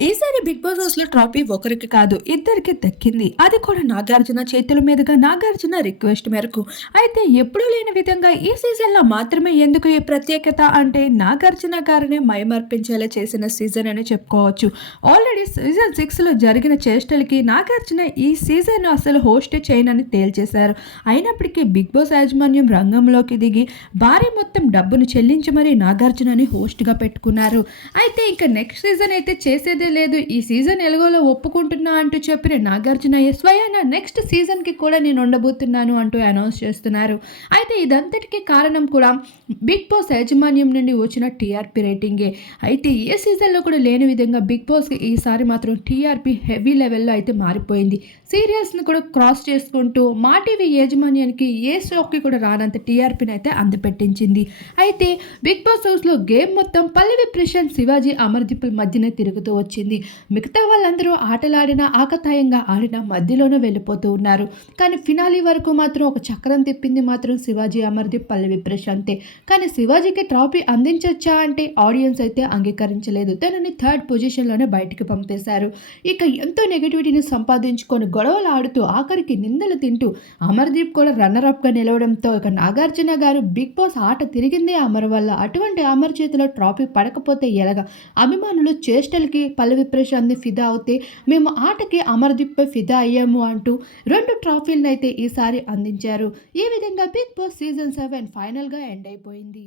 ఈసారి Big boss హౌస్లో trophy ఒకరికి కాదు ఇద్దరికి దక్కింది. అది కూడా నాగార్జున చేతుల మీదుగా నాగార్జున రిక్వెస్ట్ మేరకు. అయితే ఎప్పుడూ లేని విధంగా ఈ సీజన్లో మాత్రమే ఎందుకు ఈ ప్రత్యేకత అంటే నాగార్జున గారిని మైమర్పించేలా చేసిన సీజన్ అని చెప్పుకోవచ్చు. ఆల్రెడీ సీజన్ సిక్స్లో జరిగిన చేష్టలకి నాగార్జున ఈ సీజన్ అసలు హోస్ట్ చేయనని తేల్చేశారు. అయినప్పటికీ బిగ్ బాస్ యాజమాన్యం రంగంలోకి దిగి భారీ మొత్తం డబ్బును చెల్లించి మరీ నాగార్జునని హోస్ట్గా పెట్టుకున్నారు. అయితే ఇంకా నెక్స్ట్ సీజన్ అయితే చేసేది లేదు. ఈ సీజన్ ఎలాగోలో ఒప్పుకుంటున్నా అంటూ చెప్పిన నాగార్జున స్వయాన నెక్స్ట్ సీజన్కి కూడా నేను ఉండబోతున్నాను అంటూ అనౌన్స్ చేస్తున్నారు. అయితే ఇదంతటికీ కారణం కూడా బిగ్ బాస్ యాజమాన్యం నుండి వచ్చిన టీఆర్పీ రేటింగే. అయితే ఏ సీజన్లో కూడా లేని విధంగా బిగ్ బాస్కి ఈసారి మాత్రం టీఆర్పీ హెవీ లెవెల్లో అయితే మారిపోయింది. సీరియల్స్ని కూడా క్రాస్ చేసుకుంటూ మా టీవీ యాజమాన్యానికి ఏ షోకి కూడా రానంత టీఆర్పీని అయితే అందపెట్టించింది. అయితే బిగ్ బాస్ హౌస్లో గేమ్ మొత్తం పల్లవి ప్రశాంత్ శివాజీ అమర్దీపుల మధ్యనే తిరుగుతూ వచ్చింది మిగతా వాళ్ళందరూ ఆటలాడినా ఆకతాయంగా ఆడినా మధ్యలోనే వెళ్ళిపోతూ ఉన్నారు. కానీ ఫినాలి వరకు మాత్రం ఒక చక్రం తిప్పింది మాత్రం శివాజీ అమర్దీప్ పల్లవి ప్రశాంతే. కానీ శివాజీకి ట్రాఫీ అందించొచ్చా అంటే ఆడియన్స్ అయితే అంగీకరించలేదు. తనని థర్డ్ పొజిషన్లోనే బయటికి పంపేశారు. ఇక ఎంతో నెగిటివిటీని సంపాదించుకొని గొడవలు ఆడుతూ ఆఖరికి నిందలు తింటూ అమర్దీప్ కూడా రన్నర్ అప్గా నిలవడంతో ఇక నాగార్జున గారు బిగ్ బాస్ ఆట తిరిగిందే. అమర్ వల్ల అటువంటి అమర్ చేతిలో ట్రాఫీ పడకపోతే ఎలాగా? అభిమానులు చేష్టలకి పల్లవి ప్రశాంత్ని ఫిదా అవుతే మేము ఆటకి అమర్దీప్పై ఫిదా అయ్యాము అంటూ రెండు ట్రాఫీలను అయితే ఈసారి అందించారు. ఈ విధంగా బిగ్ బాస్ సీజన్ సెవెన్ ఫైనల్గా ఎండ్ అయిపోయింది.